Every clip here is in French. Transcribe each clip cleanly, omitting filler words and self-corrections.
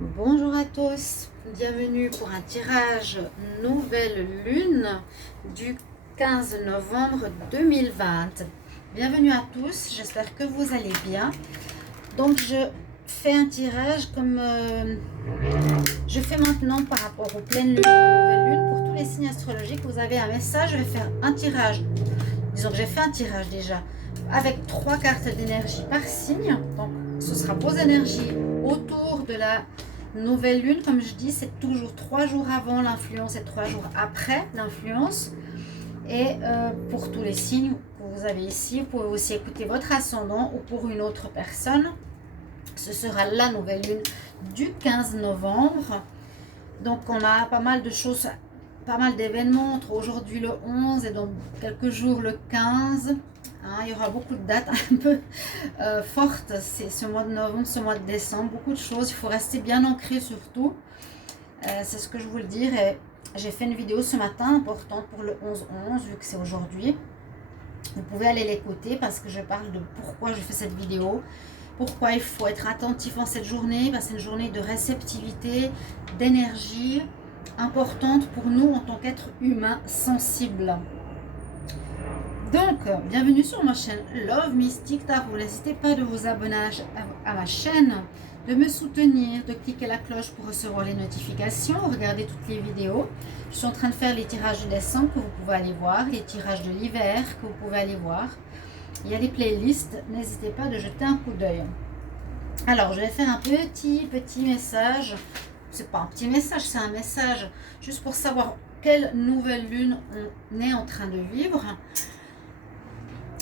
Bonjour à tous, bienvenue pour un tirage nouvelle lune du 15 novembre 2020. Bienvenue à tous, j'espère que vous allez bien. Donc je fais un tirage comme je fais maintenant par rapport aux pleines lunes et aux nouvelles lunes. Pour tous les signes astrologiques, vous avez un message, je vais faire un tirage. Disons que j'ai fait un tirage déjà avec 3 cartes d'énergie par signe. Donc ce sera vos énergies autour de la nouvelle lune. Comme je dis, c'est toujours 3 jours avant l'influence et 3 jours après l'influence. Et pour tous les signes que vous avez ici, vous pouvez aussi écouter votre ascendant ou pour une autre personne. Ce sera la nouvelle lune du 15 novembre. Donc on a pas mal de choses, pas mal d'événements entre aujourd'hui le 11 et dans quelques jours le 15. Il y aura beaucoup de dates un peu fortes, c'est ce mois de novembre, ce mois de décembre, beaucoup de choses. Il faut rester bien ancré surtout. C'est ce que je voulais dire. Et j'ai fait une vidéo ce matin importante pour le 11-11, vu que c'est aujourd'hui. Vous pouvez aller l'écouter parce que je parle de pourquoi je fais cette vidéo. Pourquoi il faut être attentif en cette journée. C'est une journée de réceptivité, d'énergie importante pour nous en tant qu'être humain sensible. Donc, bienvenue sur ma chaîne Love Mystic Tarot. N'hésitez pas de vous abonner à ma chaîne, de me soutenir, de cliquer la cloche pour recevoir les notifications, regarder toutes les vidéos. Je suis en train de faire les tirages de décembre que vous pouvez aller voir, les tirages de l'hiver que vous pouvez aller voir. Il y a des playlists, n'hésitez pas de jeter un coup d'œil. Alors, je vais faire un petit message. C'est pas un petit message, c'est un message juste pour savoir quelle nouvelle lune on est en train de vivre.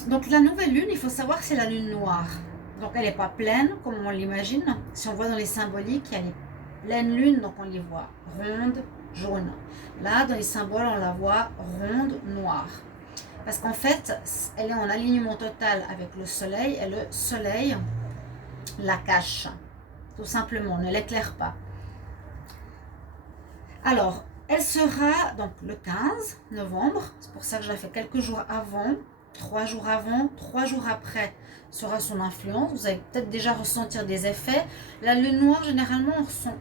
Donc la nouvelle lune, il faut savoir que c'est la lune noire. Donc elle n'est pas pleine comme on l'imagine. Si on voit dans les symboliques, il y a les pleines lunes, donc on les voit rondes, jaunes. Là, dans les symboles, on la voit ronde, noire. Parce qu'en fait, elle est en alignement total avec le soleil et le soleil la cache. Tout simplement, ne l'éclaire pas. Alors, elle sera donc le 15 novembre. C'est pour ça que je la fais quelques jours avant. 3 jours avant, 3 jours après sera son influence. Vous allez peut-être déjà ressentir des effets. La lune noire, généralement, on ressent.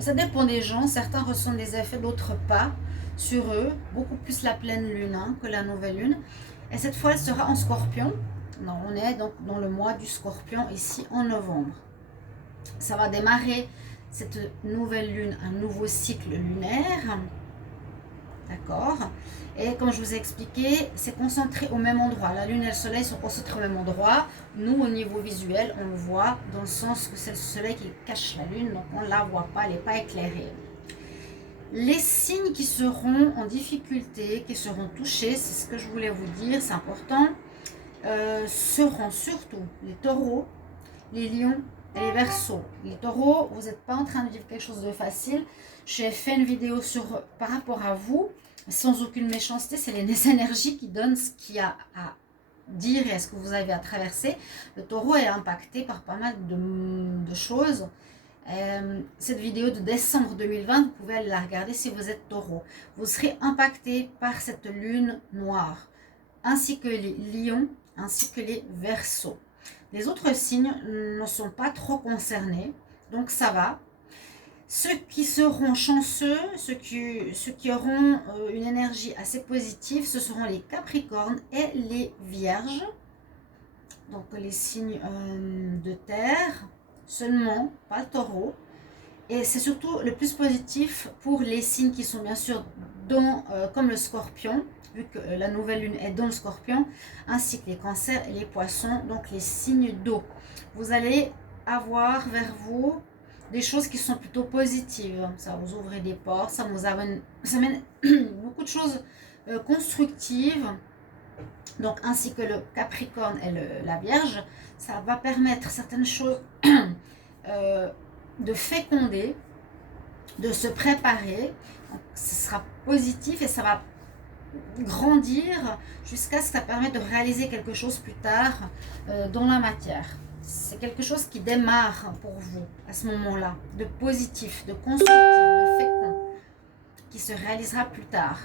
Ça dépend des gens. Certains ressentent des effets, d'autres pas sur eux. Beaucoup plus la pleine lune que la nouvelle lune. Et cette fois, elle sera en scorpion. Non, on est donc dans le mois du scorpion ici en novembre. Ça va démarrer cette nouvelle lune, un nouveau cycle lunaire. D'accord. Et comme je vous ai expliqué, c'est concentré au même endroit. La lune et le soleil sont concentrés au même endroit. Nous, au niveau visuel, on le voit dans le sens que c'est le soleil qui cache la lune, donc on ne la voit pas, elle n'est pas éclairée. Les signes qui seront en difficulté, qui seront touchés, c'est ce que je voulais vous dire, c'est important, seront surtout les taureaux, les lions et les verseaux. Les taureaux, vous n'êtes pas en train de vivre quelque chose de facile. J'ai fait une vidéo par rapport à vous, sans aucune méchanceté, c'est les énergies qui donnent ce qu'il y a à dire et ce que vous avez à traverser. Le taureau est impacté par pas mal de choses. Cette vidéo de décembre 2020, vous pouvez aller la regarder si vous êtes taureau. Vous serez impacté par cette lune noire, ainsi que les lions, ainsi que les verseaux. Les autres signes ne sont pas trop concernés, donc ça va. Ceux qui seront chanceux, ceux qui auront une énergie assez positive, ce seront les capricornes et les vierges. Donc les signes de terre seulement, pas le taureau. Et c'est surtout le plus positif pour les signes qui sont bien sûr comme le scorpion, vu que la nouvelle lune est dans le scorpion, ainsi que les cancers et les poissons, donc les signes d'eau. Vous allez avoir vers vous des choses qui sont plutôt positives. Ça vous ouvre des portes, ça amène beaucoup de choses constructives. Donc ainsi que le Capricorne et la Vierge, ça va permettre certaines choses de féconder, de se préparer. Donc, ce sera positif et ça va grandir jusqu'à ce que ça permette de réaliser quelque chose plus tard dans la matière. C'est quelque chose qui démarre pour vous à ce moment-là, de positif, de constructif, de fécond, qui se réalisera plus tard.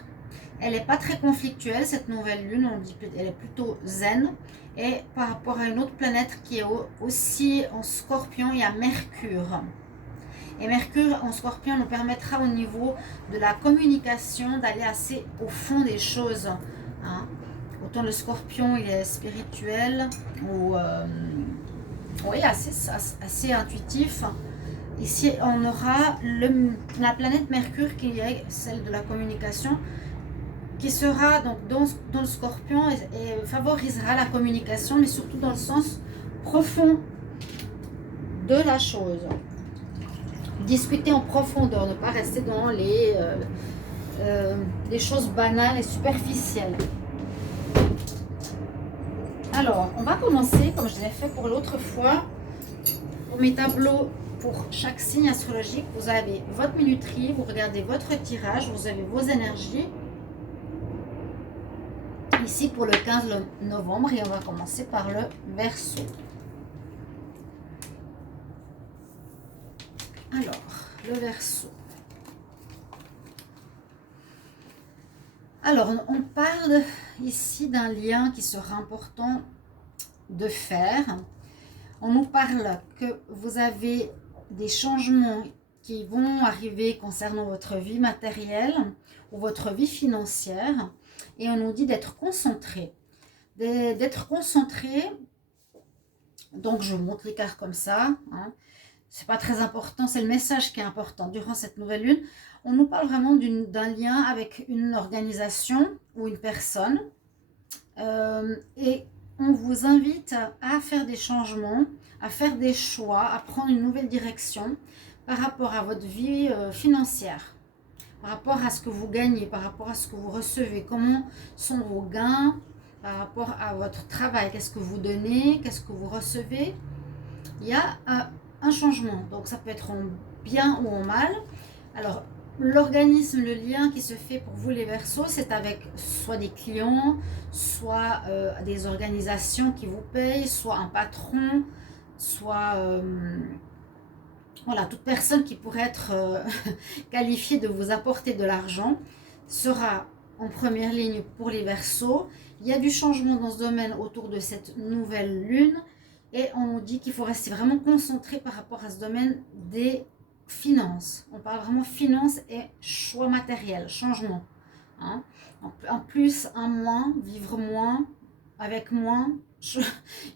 Elle n'est pas très conflictuelle, cette nouvelle lune, on dit qu'elle est plutôt zen. Et par rapport à une autre planète qui est aussi en scorpion, il y a Mercure. Et Mercure en Scorpion nous permettra au niveau de la communication d'aller assez au fond des choses. Hein. Autant le Scorpion, il est spirituel ou oui, assez intuitif. Ici, on aura la planète Mercure qui est celle de la communication, qui sera donc dans le Scorpion et favorisera la communication, mais surtout dans le sens profond de la chose. Discuter en profondeur, ne pas rester dans les choses banales et superficielles. Alors, on va commencer, comme je l'ai fait pour l'autre fois, pour mes tableaux, pour chaque signe astrologique, vous avez votre minuterie, vous regardez votre tirage, vous avez vos énergies. Ici pour le 15 novembre, et on va commencer par le Verseau. Alors, le Verseau. Alors, on parle ici d'un lien qui sera important de faire. On nous parle que vous avez des changements qui vont arriver concernant votre vie matérielle ou votre vie financière. Et on nous dit d'être concentré. D'être concentré. Donc, je montre les cartes comme ça. Hein. C'est pas très important, c'est le message qui est important. Durant cette nouvelle lune, on nous parle vraiment d'un lien avec une organisation ou une personne. Et on vous invite à faire des changements, à faire des choix, à prendre une nouvelle direction par rapport à votre vie financière, par rapport à ce que vous gagnez, par rapport à ce que vous recevez, comment sont vos gains, par rapport à votre travail, qu'est-ce que vous donnez, qu'est-ce que vous recevez. Il y a un changement, donc ça peut être en bien ou en mal. Alors, l'organisme, le lien qui se fait pour vous les Verseaux, c'est avec soit des clients, soit des organisations qui vous payent, soit un patron, soit voilà, toute personne qui pourrait être qualifiée de vous apporter de l'argent sera en première ligne pour les Verseaux. Il y a du changement dans ce domaine autour de cette nouvelle lune et on nous dit qu'il faut rester vraiment concentré par rapport à ce domaine des finances. On parle vraiment finances et choix matériel, changement. Hein. En plus, un moins, vivre moins, avec moins.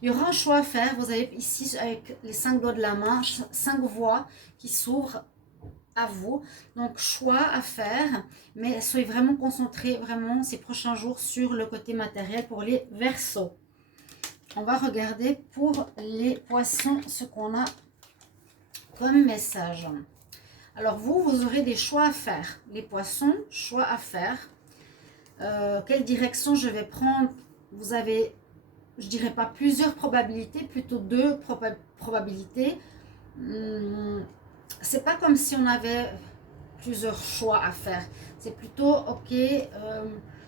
Il y aura un choix à faire. Vous avez ici, avec les 5 doigts de la main, 5 voies qui s'ouvrent à vous. Donc, choix à faire. Mais soyez vraiment concentrés, vraiment, ces prochains jours sur le côté matériel pour les Verseaux. On va regarder pour les Poissons ce qu'on a comme message. Alors vous aurez des choix à faire. Les Poissons, choix à faire. Quelle direction je vais prendre? Vous avez, je dirais pas plusieurs probabilités, plutôt 2 probabilités. C'est pas comme si on avait plusieurs choix à faire. C'est plutôt, ok,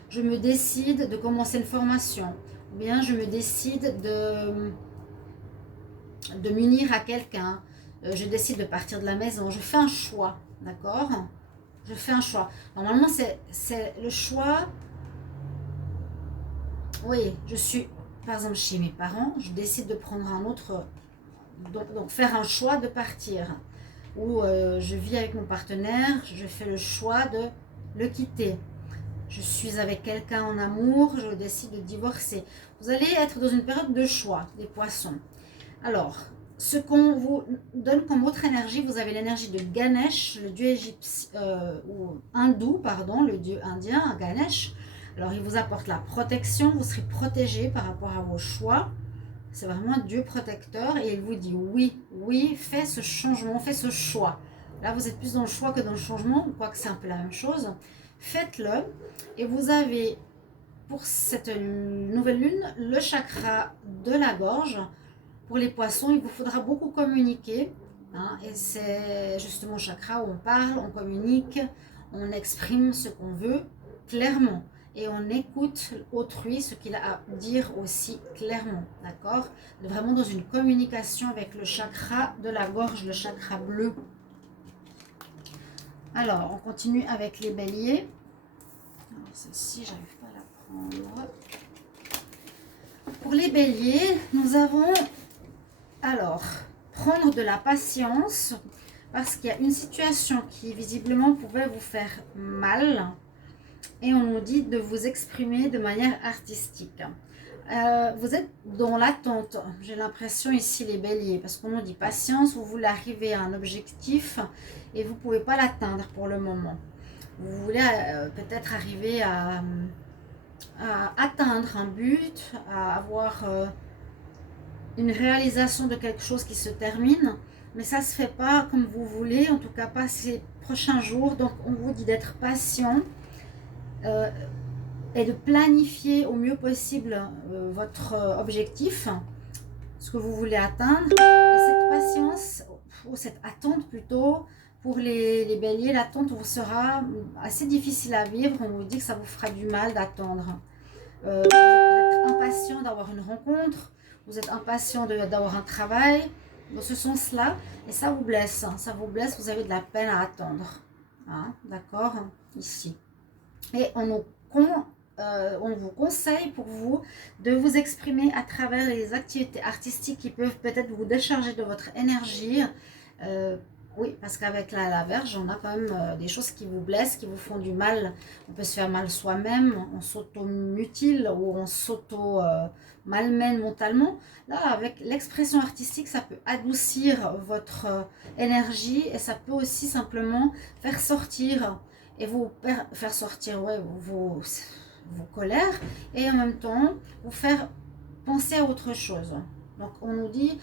je me décide de commencer une formation. Ou bien je me décide de m'unir à quelqu'un. Je décide de partir de la maison. Je fais un choix, d'accord? Je fais un choix. Normalement, c'est le choix. Oui, je suis, par exemple, chez mes parents. Je décide de prendre un autre... Donc faire un choix de partir. Ou je vis avec mon partenaire. Je fais le choix de le quitter. Je suis avec quelqu'un en amour. Je décide de divorcer. Vous allez être dans une période de choix, des Poissons. Alors... Ce qu'on vous donne comme autre énergie, vous avez l'énergie de Ganesh, le dieu ou hindou, pardon, le dieu indien, Ganesh. Alors, il vous apporte la protection, vous serez protégé par rapport à vos choix. C'est vraiment un dieu protecteur et il vous dit oui, oui, fais ce changement, fais ce choix. Là, vous êtes plus dans le choix que dans le changement, quoique c'est un peu la même chose. Faites-le et vous avez, pour cette nouvelle lune, le chakra de la gorge. Pour les Poissons, il vous faudra beaucoup communiquer. Hein, et c'est justement chakra où on parle, on communique, on exprime ce qu'on veut clairement. Et on écoute autrui, ce qu'il a à dire aussi clairement. D'accord? Vraiment dans une communication avec le chakra de la gorge, le chakra bleu. Alors, on continue avec les Béliers. Alors, celle-ci, j'arrive pas à la prendre. Pour les Béliers, nous avons... Alors, prendre de la patience, parce qu'il y a une situation qui visiblement pouvait vous faire mal et on nous dit de vous exprimer de manière artistique. Vous êtes dans l'attente, j'ai l'impression ici les béliers, parce qu'on nous dit patience, vous voulez arriver à un objectif et vous ne pouvez pas l'atteindre pour le moment. Vous voulez peut-être arriver à atteindre un but, à avoir une réalisation de quelque chose qui se termine, mais ça ne se fait pas comme vous voulez, en tout cas pas ces prochains jours. Donc on vous dit d'être patient et de planifier au mieux possible votre objectif, ce que vous voulez atteindre. Et cette patience, ou cette attente plutôt, pour les béliers, l'attente vous sera assez difficile à vivre. On vous dit que ça vous fera du mal d'attendre. Vous êtes impatient d'avoir une rencontre, vous êtes impatient d'avoir un travail, dans ce sens-là, et ça vous blesse. Ça vous blesse, vous avez de la peine à attendre. Hein, d'accord? Ici. Et on vous conseille pour vous de vous exprimer à travers les activités artistiques qui peuvent peut-être vous décharger de votre énergie. Oui, parce qu'avec la Vierge, on a quand même des choses qui vous blessent, qui vous font du mal. On peut se faire mal soi-même, on s'auto-mutile ou on s'auto-malmène mentalement. Là, avec l'expression artistique, ça peut adoucir votre énergie et ça peut aussi simplement faire sortir et vous faire sortir vos colères et en même temps vous faire penser à autre chose. Donc on nous dit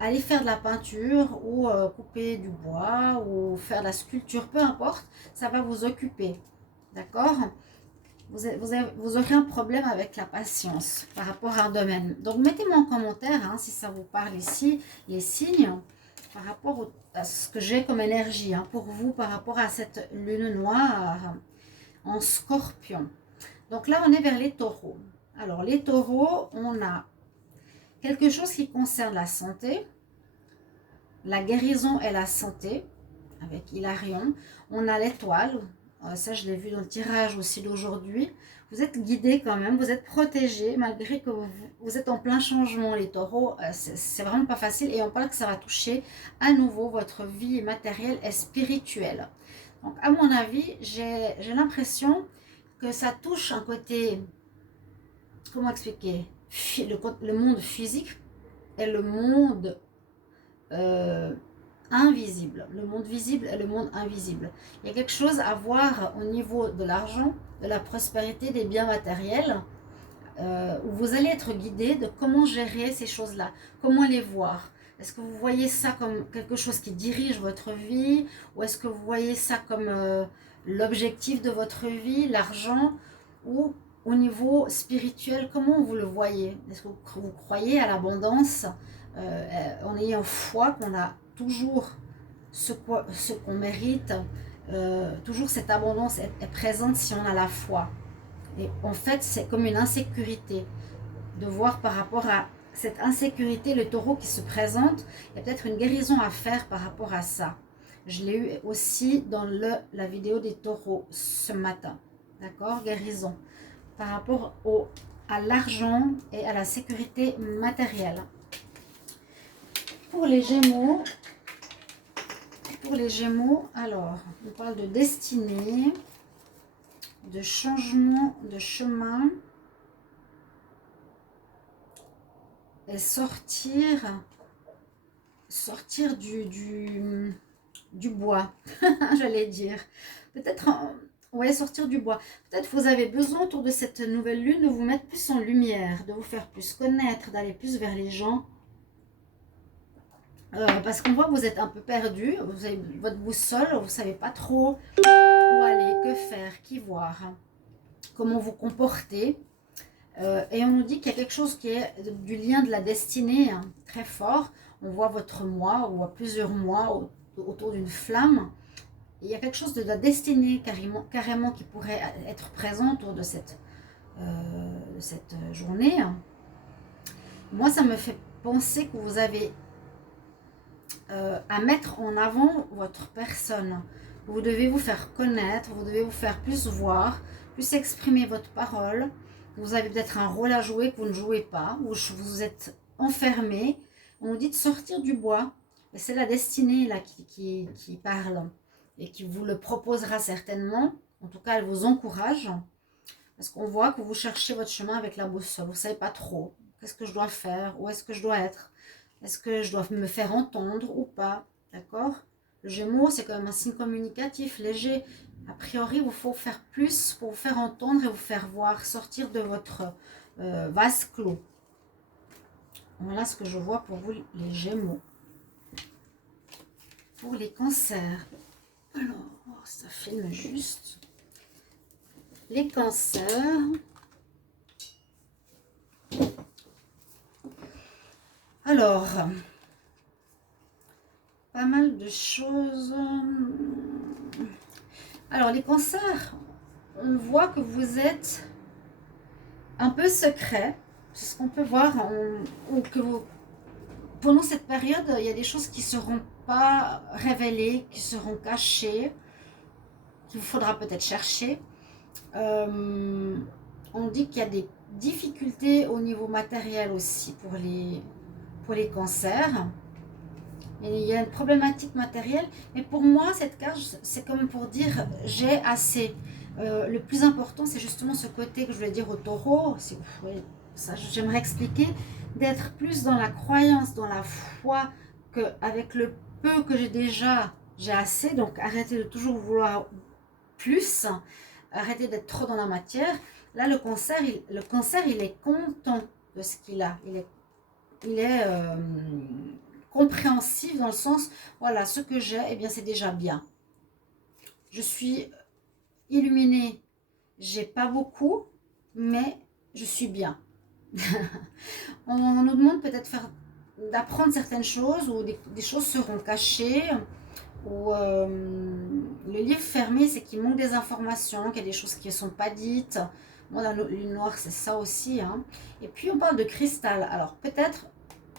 aller faire de la peinture ou couper du bois ou faire de la sculpture, peu importe, ça va vous occuper. D'accord? Vous aurez un problème avec la patience par rapport à un domaine. Donc mettez-moi en commentaire si ça vous parle ici, les signes par rapport à ce que j'ai comme énergie pour vous par rapport à cette lune noire en scorpion. Donc là on est vers les taureaux. Alors les taureaux, on a quelque chose qui concerne la santé, la guérison et la santé, avec Hilarion. On a l'étoile, ça je l'ai vu dans le tirage aussi d'aujourd'hui. Vous êtes guidés quand même, vous êtes protégés, malgré que vous êtes en plein changement, les taureaux. C'est vraiment pas facile et on parle que ça va toucher à nouveau votre vie matérielle et spirituelle. Donc à mon avis, j'ai l'impression que ça touche un côté, comment expliquer, le monde physique et le monde invisible. Le monde visible et le monde invisible. Il y a quelque chose à voir au niveau de l'argent, de la prospérité, des biens matériels, où vous allez être guidé de comment gérer ces choses-là, comment les voir. Est-ce que vous voyez ça comme quelque chose qui dirige votre vie, ou est-ce que vous voyez ça comme l'objectif de votre vie, l'argent, ou au niveau spirituel, comment vous le voyez? Est-ce que vous croyez à l'abondance en ayant foi qu'on a toujours ce qu'on mérite, toujours cette abondance est présente si on a la foi. Et en fait, c'est comme une insécurité de voir par rapport à cette insécurité, le taureau qui se présente. Il y a peut-être une guérison à faire par rapport à ça. Je l'ai eu aussi dans la vidéo des taureaux ce matin. D'accord? Guérison. Par rapport à l'argent et à la sécurité matérielle. Pour les Gémeaux, alors, on parle de destinée, de changement de chemin et sortir du bois, j'allais dire. Peut-être, ouais, sortir du bois. Peut-être vous avez besoin autour de cette nouvelle lune de vous mettre plus en lumière, de vous faire plus connaître, d'aller plus vers les gens. Parce qu'on voit que vous êtes un peu perdu, vous avez votre boussole, vous ne savez pas trop où aller, que faire, qui voir, comment vous comporter. Et on nous dit qu'il y a quelque chose qui est du lien de la destinée très fort. On voit votre moi ou plusieurs mois autour d'une flamme. Il y a quelque chose de la destinée carrément qui pourrait être présent autour de cette journée. Moi, ça me fait penser que vous avez à mettre en avant votre personne. Vous devez vous faire connaître, vous devez vous faire plus voir, plus exprimer votre parole. Vous avez peut-être un rôle à jouer que vous ne jouez pas, ou vous êtes enfermé. On vous dit de sortir du bois, Et c'est la destinée là qui parle et qui vous le proposera certainement. En tout cas, elle vous encourage. Parce qu'on voit que vous cherchez votre chemin avec la boussole. Vous ne savez pas trop. Qu'est-ce que je dois faire? Où est-ce que je dois être? Est-ce que je dois me faire entendre ou pas? D'accord? Le Gémeaux, c'est quand même un signe communicatif léger. A priori, il faut faire plus pour vous faire entendre et vous faire voir, sortir de votre vase clos. Voilà ce que je vois pour vous, les Gémeaux. Pour les cancers. Alors, ça filme juste. Les cancers. Alors, pas mal de choses. Alors, les cancers, on voit que vous êtes un peu secret. C'est ce qu'on peut voir. Ou que vous, pendant cette période, il y a des choses qui ne seront pas révélées, qui seront cachées, qu'il vous faudra peut-être chercher. On dit qu'il y a des difficultés au niveau matériel aussi pour les cancers. Et il y a une problématique matérielle, mais pour moi, cette carte, c'est comme pour dire j'ai assez. Le plus important, c'est justement ce côté que je voulais dire au taureau, ça j'aimerais expliquer, d'être plus dans la croyance, dans la foi, qu'avec le peu que j'ai déjà, j'ai assez. Donc arrêtez de toujours vouloir plus, arrêtez d'être trop dans la matière. Là, le cancer, il est content de ce qu'il a. Il est compréhensif dans le sens, voilà, ce que j'ai, eh bien c'est déjà bien. Je suis illuminée, j'ai pas beaucoup, mais je suis bien. On nous demande peut-être d'apprendre certaines choses, ou des choses seront cachées, ou le livre fermé, c'est qu'il manque des informations, qu'il y a des choses qui ne sont pas dites. Bon, la lune noire, c'est ça aussi. Hein. Et puis, on parle de cristal. Alors, peut-être,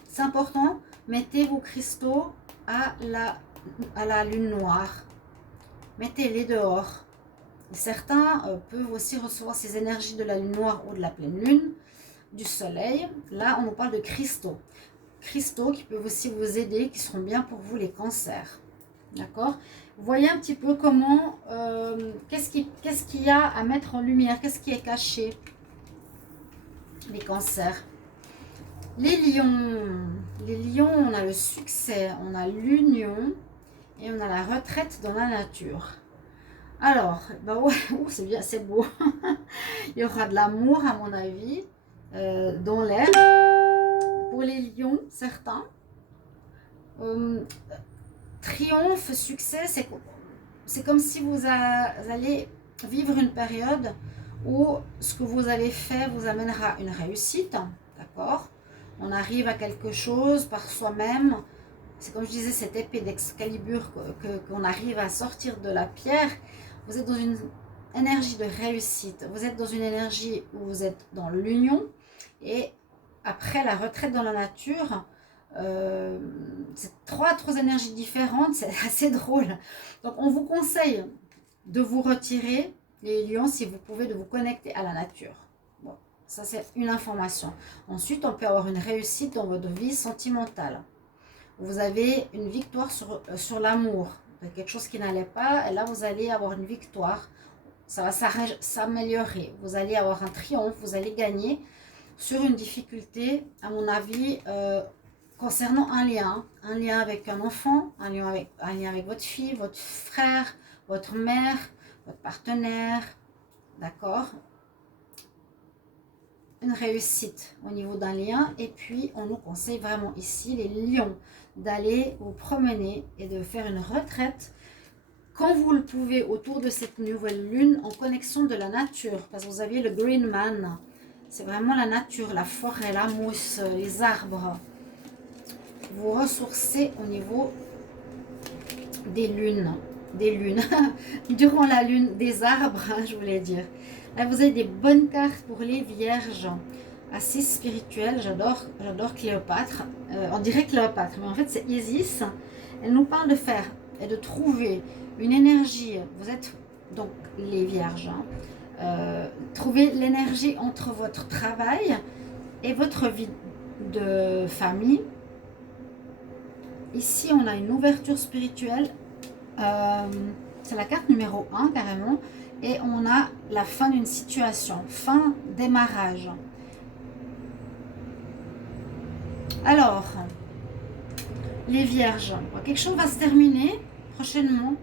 c'est important, mettez vos cristaux à la lune noire. Mettez-les dehors. Certains peuvent aussi recevoir ces énergies de la lune noire ou de la pleine lune, du soleil. Là, on nous parle de cristaux. Cristaux qui peuvent aussi vous aider, qui seront bien pour vous les cancers. D'accord? Voyez un petit peu comment, qu'est-ce qu'il y a à mettre en lumière, qu'est-ce qui est caché. Les cancers. Les lions, on a le succès, on a l'union et on a la retraite dans la nature. Alors, bah ouais, c'est bien, c'est beau. Il y aura de l'amour à mon avis dans l'air. Pour les lions, certains. Triomphe, succès, c'est comme si vous allez vivre une période où ce que vous avez fait vous amènera une réussite, d'accord? On arrive à quelque chose par soi-même. C'est comme je disais, cette épée d'Excalibur qu'on arrive à sortir de la pierre. Vous êtes dans une énergie de réussite. Vous êtes dans une énergie où vous êtes dans l'union. Et après la retraite dans la nature, c'est trois énergies différentes. C'est assez drôle. Donc on vous conseille de vous retirer, les lions, si vous pouvez, de vous connecter à la nature. Bon, ça c'est une information. Ensuite, on peut avoir une réussite dans votre vie sentimentale. Vous avez une victoire sur l'amour, quelque chose qui n'allait pas, et là vous allez avoir une victoire, ça va s'améliorer, vous allez avoir un triomphe, vous allez gagner sur une difficulté, à mon avis, concernant un lien avec un enfant, un lien avec votre fille, votre frère, votre mère, votre partenaire, d'accord? Une réussite au niveau d'un lien. Et puis on nous conseille vraiment ici, les lions, d'aller vous promener et de faire une retraite quand vous le pouvez autour de cette nouvelle lune, en connexion de la nature, parce que vous aviez le Green Man, c'est vraiment la nature, la forêt, la mousse, les arbres. Vous ressourcez au niveau des lunes durant la lune, des arbres, je voulais dire. Là, vous avez des bonnes cartes pour les vierges, assez spirituelles. J'adore Cléopâtre. On dirait Cléopâtre, mais en fait c'est Isis. Elle nous parle de faire et de trouver une énergie. Vous êtes donc les vierges. Trouver l'énergie entre votre travail et votre vie de famille. ici, on a une ouverture spirituelle. C'est la carte numéro 1 carrément. Et on a la fin d'une situation, fin démarrage. Alors, les vierges, quelque chose va se terminer prochainement.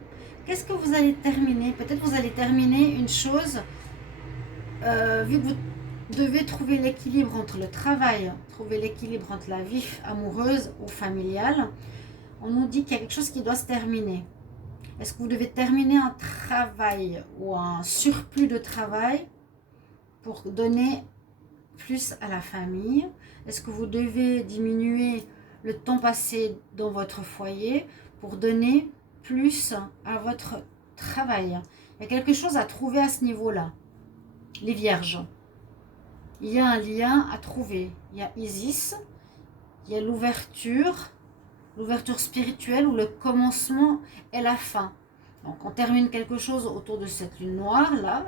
Qu'est-ce que vous allez terminer? Peut-être vous allez terminer une chose, vu que vous devez trouver l'équilibre entre le travail, trouver l'équilibre entre la vie amoureuse ou familiale. On nous dit qu'il y a quelque chose qui doit se terminer. Est-ce que vous devez terminer un travail ou un surplus de travail pour donner plus à la famille? Est-ce que vous devez diminuer le temps passé dans votre foyer pour donner plus à votre travail? Il y a quelque chose à trouver à ce niveau-là. Les vierges. Il y a un lien à trouver. Il y a Isis, il y a l'ouverture spirituelle où le commencement et la fin. Donc on termine quelque chose autour de cette lune noire là,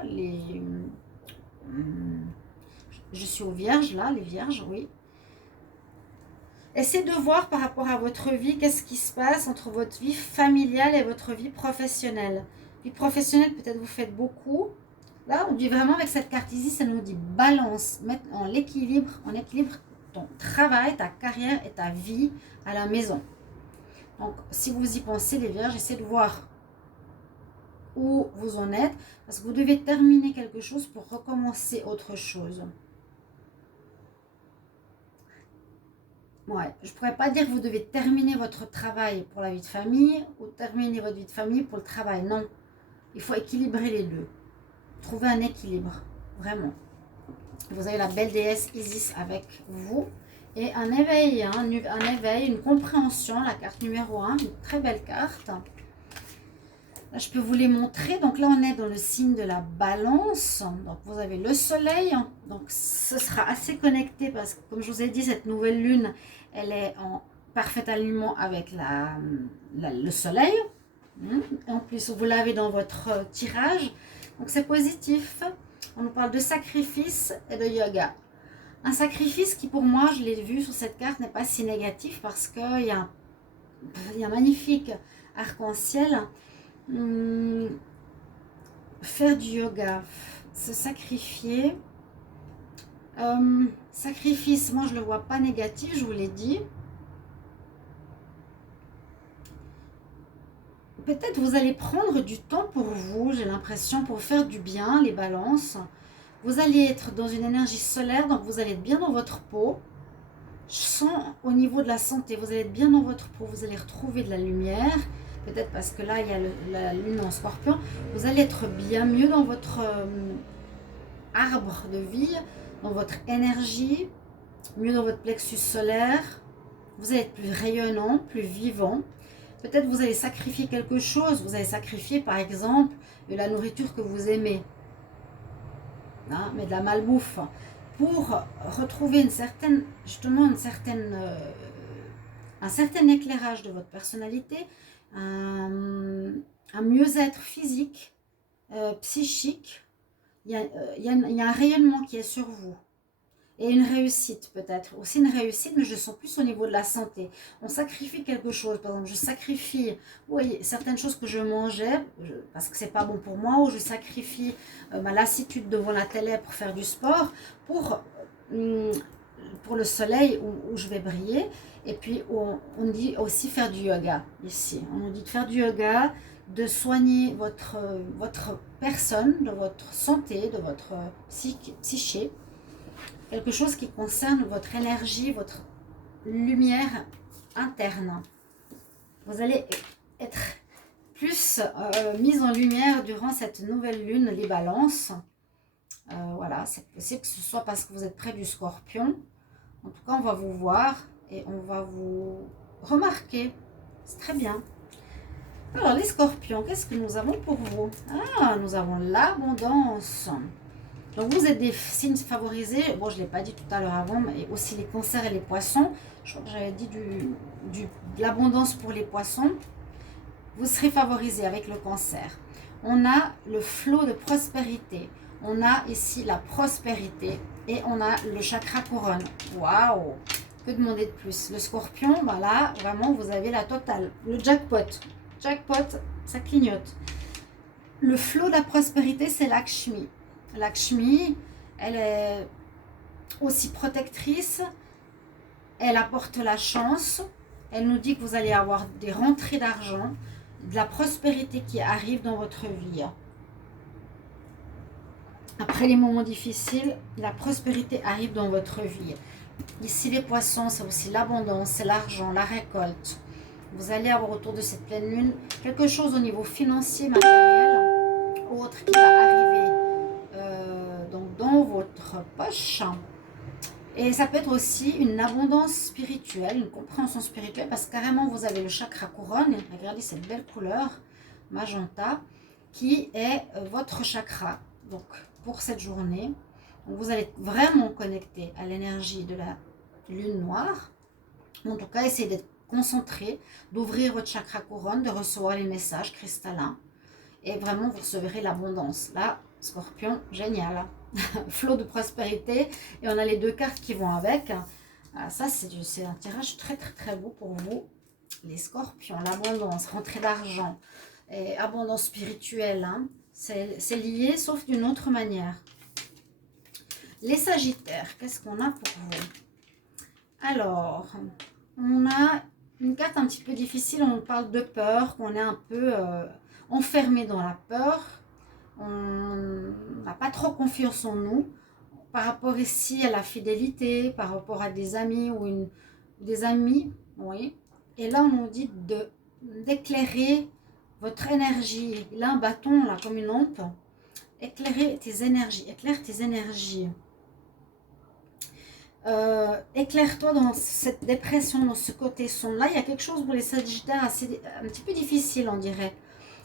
je suis aux vierges là, les vierges, oui. Essayez de voir par rapport à votre vie, qu'est-ce qui se passe entre votre vie familiale et votre vie professionnelle. Vie professionnelle, peut-être vous faites beaucoup. Là, on dit vraiment avec cette carte ici, ça nous dit balance, mettre en équilibre ton travail, ta carrière et ta vie à la maison. Donc, si vous y pensez, les vierges, essayez de voir où vous en êtes, parce que vous devez terminer quelque chose pour recommencer autre chose. Ouais, je ne pourrais pas dire que vous devez terminer votre travail pour la vie de famille ou terminer votre vie de famille pour le travail. Non, il faut équilibrer les deux. Trouver un équilibre, vraiment. Vous avez la belle déesse Isis avec vous. Et un éveil, hein, un éveil, une compréhension, la carte numéro 1, une très belle carte. Là, je peux vous les montrer. Donc là, on est dans le signe de la balance. Donc vous avez le soleil. Donc ce sera assez connecté parce que, comme je vous ai dit, cette nouvelle lune, elle est en parfait alignement avec le soleil. En plus, vous l'avez dans votre tirage. Donc c'est positif. On nous parle de sacrifice et de yoga. Un sacrifice qui, pour moi, je l'ai vu sur cette carte, n'est pas si négatif parce qu'il y a un magnifique arc-en-ciel. Faire du yoga, se sacrifier. Sacrifice, moi, je ne le vois pas négatif, je vous l'ai dit. Peut-être vous allez prendre du temps pour vous, j'ai l'impression, pour faire du bien, les balances. Vous allez être dans une énergie solaire, donc vous allez être bien dans votre peau. Je sens au niveau de la santé, vous allez être bien dans votre peau, vous allez retrouver de la lumière. Peut-être parce que là, il y a la lune en scorpion. Vous allez être bien mieux dans votre arbre de vie, dans votre énergie, mieux dans votre plexus solaire. Vous allez être plus rayonnant, plus vivant. Peut-être vous allez sacrifier quelque chose. Vous allez sacrifier, par exemple, de la nourriture que vous aimez. Hein, mais de la malbouffe. Pour retrouver un certain éclairage de votre personnalité, un mieux-être physique, psychique. Il y a un rayonnement qui est sur vous. Et une réussite peut-être. Aussi une réussite, mais je sens plus au niveau de la santé. On sacrifie quelque chose. Par exemple, je sacrifie certaines choses que je mangeais parce que c'est pas bon pour moi. Ou je sacrifie ma lassitude devant la télé pour faire du sport. Pour le soleil où je vais briller. Et puis, on dit aussi faire du yoga ici. On nous dit de faire du yoga, de soigner votre personne, de votre santé, de votre psyché. Quelque chose qui concerne votre énergie, votre lumière interne. Vous allez être plus mise en lumière durant cette nouvelle lune, les balances. Voilà, c'est possible que ce soit parce que vous êtes près du scorpion. En tout cas, on va vous voir et on va vous remarquer. C'est très bien. Alors, les scorpions, qu'est-ce que nous avons pour vous? Ah, nous avons l'abondance. Donc, vous êtes des signes favorisés. Bon, je ne l'ai pas dit tout à l'heure avant, mais aussi les cancers et les poissons. Je crois que j'avais dit de l'abondance pour les poissons. Vous serez favorisés avec le cancer. On a le flot de prospérité. On a ici la prospérité et on a le chakra couronne. Waouh! peux demander de plus? Le scorpion, ben là, vraiment, vous avez la totale. Le jackpot. Jackpot, ça clignote. Le flot de la prospérité, c'est Lakshmi. Lakshmi, elle est aussi protectrice. Elle apporte la chance. Elle nous dit que vous allez avoir des rentrées d'argent, de la prospérité qui arrive dans votre vie. Après les moments difficiles, la prospérité arrive dans votre vie. Ici, les poissons, c'est aussi l'abondance, c'est l'argent, la récolte. Vous allez avoir autour de cette pleine lune quelque chose au niveau financier, matériel ou autre qui va arriver donc dans votre poche. Et ça peut être aussi une abondance spirituelle, une compréhension spirituelle, parce que carrément vous avez le chakra couronne. Regardez cette belle couleur magenta qui est votre chakra. Donc pour cette journée, vous allez être vraiment connecté à l'énergie de la lune noire. En tout cas, essayez d'être concentré, d'ouvrir votre chakra couronne, de recevoir les messages cristallins. Et vraiment, vous recevrez l'abondance. Là, Scorpion, génial. Flot de prospérité. Et on a les deux cartes qui vont avec. Ça, c'est un tirage très, très, très beau pour vous, les Scorpions. L'abondance, rentrée d'argent et abondance spirituelle. Hein. C'est lié, sauf d'une autre manière. Les Sagittaires, qu'est-ce qu'on a pour vous? Alors, on a une carte un petit peu difficile. On parle de peur, qu'on est un peu enfermé dans la peur. On n'a pas trop confiance en nous. Par rapport ici à la fidélité, par rapport à des amis ou des amis, oui. Et là, on nous dit d'éclairer votre énergie. Là, un bâton, là, comme une lampe. Éclairer tes énergies, éclaire tes énergies. Éclaire-toi dans cette dépression, dans ce côté sombre. Là, il y a quelque chose pour les Sagittaires un petit peu difficile, on dirait,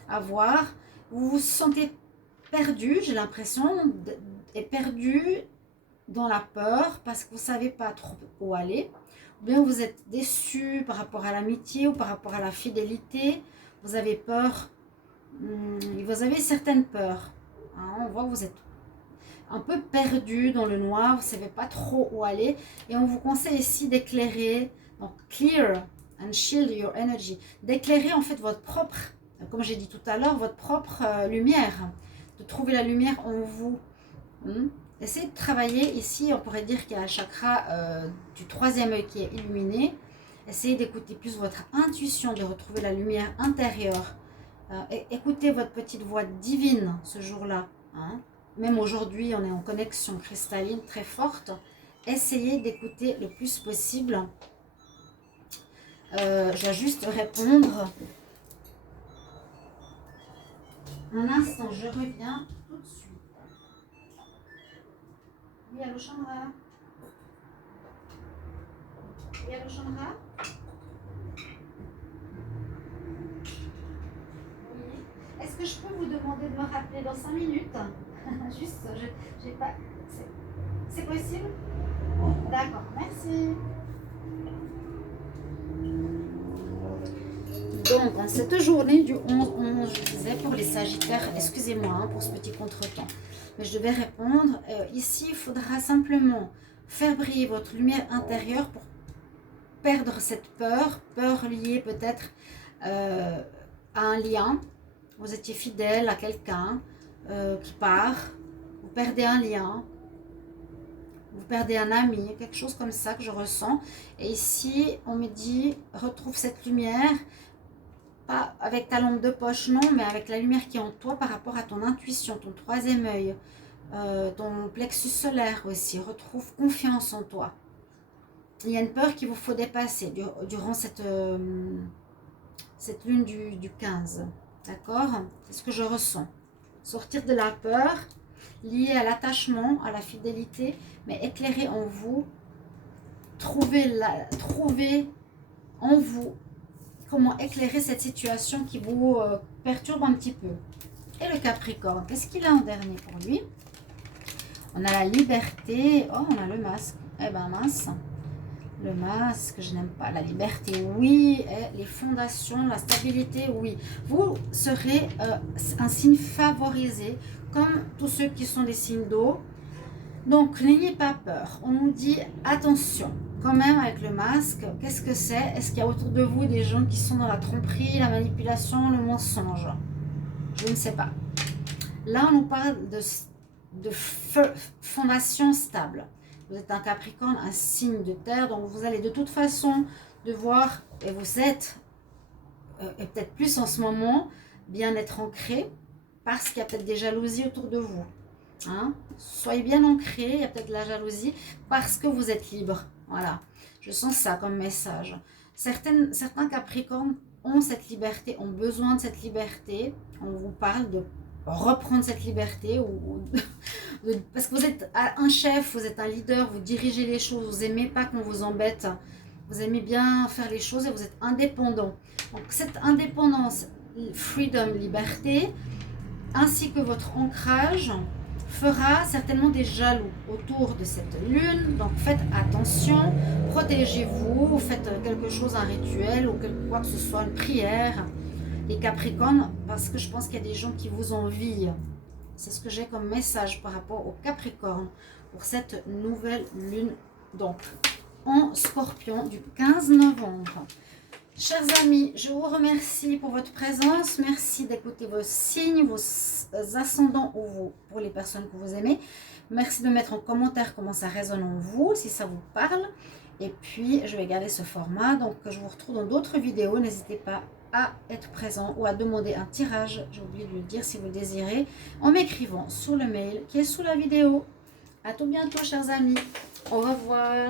à voir. Vous vous sentez perdu, j'ai l'impression, et perdu dans la peur parce que vous ne savez pas trop où aller. Ou bien vous êtes déçu par rapport à l'amitié ou par rapport à la fidélité. Vous avez peur, vous avez certaines peurs. Hein, on voit que vous êtes un peu perdu dans le noir, vous ne savez pas trop où aller. Et on vous conseille ici d'éclairer, donc clear and shield your energy, d'éclairer en fait votre propre, comme j'ai dit tout à l'heure, votre propre lumière, de trouver la lumière en vous. Essayez de travailler ici, on pourrait dire qu'il y a un chakra du troisième œil qui est illuminé. Essayez d'écouter plus votre intuition, de retrouver la lumière intérieure. Écoutez votre petite voix divine ce jour-là. Hein. Même aujourd'hui, on est en connexion cristalline très forte. Essayez d'écouter le plus possible. Je vais juste répondre. Un instant, je reviens tout de suite. Oui, allô, Chandra? Oui, allô, Chandra? Oui. Est-ce que je peux vous demander de me rappeler dans 5 minutes? Juste, j'ai pas... C'est possible? D'accord, merci. Donc, en cette journée du 11-11, je disais pour les Sagittaires, excusez-moi hein, pour ce petit contretemps, mais je devais répondre. Ici, il faudra simplement faire briller votre lumière intérieure pour perdre cette peur liée peut-être à un lien. Vous étiez fidèle à quelqu'un qui part, vous perdez un lien, vous perdez un ami, quelque chose comme ça que je ressens. Et ici, on me dit, retrouve cette lumière, pas avec ta lampe de poche, non, mais avec la lumière qui est en toi par rapport à ton intuition, ton troisième œil, ton plexus solaire aussi. Retrouve confiance en toi. Il y a une peur qu'il vous faut dépasser durant cette lune du 15. D'accord? C'est ce que je ressens. Sortir de la peur liée à l'attachement, à la fidélité, mais éclairer en vous, trouver en vous comment éclairer cette situation qui vous perturbe un petit peu. Et le Capricorne, qu'est-ce qu'il a en dernier pour lui? On a la liberté. Oh, on a le masque. Eh ben mince. Le masque, je n'aime pas. La liberté, oui. Et les fondations, la stabilité, oui. Vous serez un signe favorisé, comme tous ceux qui sont des signes d'eau. Donc, n'ayez pas peur. On nous dit, attention, quand même avec le masque, qu'est-ce que c'est? Est-ce qu'il y a autour de vous des gens qui sont dans la tromperie, la manipulation, le mensonge? Je ne sais pas. Là, on nous parle de fondation stable. Vous êtes un Capricorne, un signe de terre, donc vous allez de toute façon devoir, et vous êtes, et peut-être plus en ce moment, bien être ancré, parce qu'il y a peut-être des jalousies autour de vous. Hein? Soyez bien ancré, il y a peut-être de la jalousie, parce que vous êtes libre. Voilà, je sens ça comme message. Certains Capricornes ont cette liberté, ont besoin de cette liberté. On vous parle de reprendre cette liberté, parce que vous êtes un chef, vous êtes un leader, vous dirigez les choses, vous n'aimez pas qu'on vous embête, vous aimez bien faire les choses et vous êtes indépendant. Donc cette indépendance, freedom, liberté, ainsi que votre ancrage, fera certainement des jaloux autour de cette lune. Donc faites attention, protégez-vous, faites quelque chose, un rituel ou quoi que ce soit, une prière. Les Capricornes, parce que je pense qu'il y a des gens qui vous envient. C'est ce que j'ai comme message par rapport aux Capricornes pour cette nouvelle lune, donc en Scorpion du 15 novembre. Chers amis, je vous remercie pour votre présence. Merci d'écouter vos signes, vos ascendants ou pour les personnes que vous aimez. Merci de mettre en commentaire comment ça résonne en vous, si ça vous parle. Et puis, je vais garder ce format. Donc, je vous retrouve dans d'autres vidéos. N'hésitez pas à être présent ou à demander un tirage. J'ai oublié de le dire si vous le désirez, en m'écrivant sur le mail qui est sous la vidéo. À tout bientôt, chers amis. Au revoir.